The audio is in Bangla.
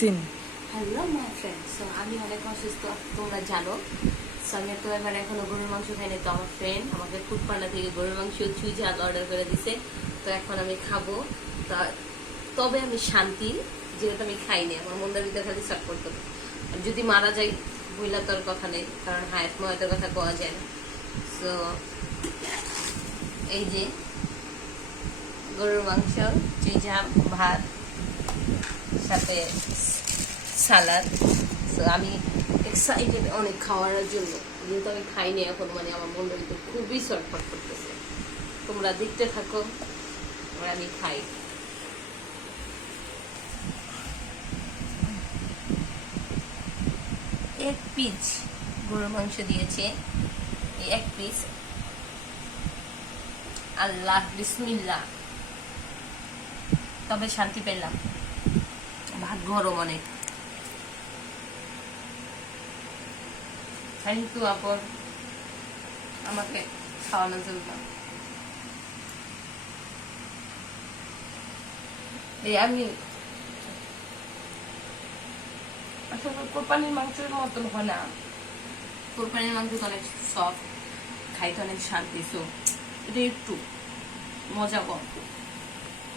তিন। হ্যালো মাই ফ্রেন্ড, সো আমি অনেক অসুস্থ, তোমরা জানো। সো আমি তো এবার এখনো গরুর মাংস খাইনি। তো আমার ফ্রেন্ড আমাকে ফুড পান্ডা থেকে গরুর মাংস চুই ঝাল অর্ডার করে দিছে। তো এখন আমি খাবো। তা তবে আমি শান্তি, যেহেতু আমি খাইনি, আমার মনের ভিতরে খালি সাপোর্ট করবো। আর যদি মারা যাই বইলা তোর কথা নেই, কারণ হায়াত ময়তের কথা পাওয়া যায় না। সো এই যে গরুর মাংস, চুই ঝাল, ভাত, সাথে সালাদ। তো আমি এক্সাইটেড অনেক খাওয়ার জন্য, যেহেতু আমি খাইনি এখন, মানে আমার মনটা কিন্তু খুবই ছটফট করতেছে। তোমরা দেখতে থাকো আর আমি খাই। এক পিস গরুর মাংস দিয়েছে, এই এক পিস। আল্লাহ বিসমিল্লাহ। তবে শান্তি পেলাম। ভাত গরম অনেক। থ্যাংক ইউ আপন আমাকে খাওয়ানোর জন্য। আমি আসলে কোরবানির মাংসের মতন হয় না। কোরবানির মাংস তো অনেক সফট, খাইতে অনেক শান্তি। সো এটা একটু মজা কম।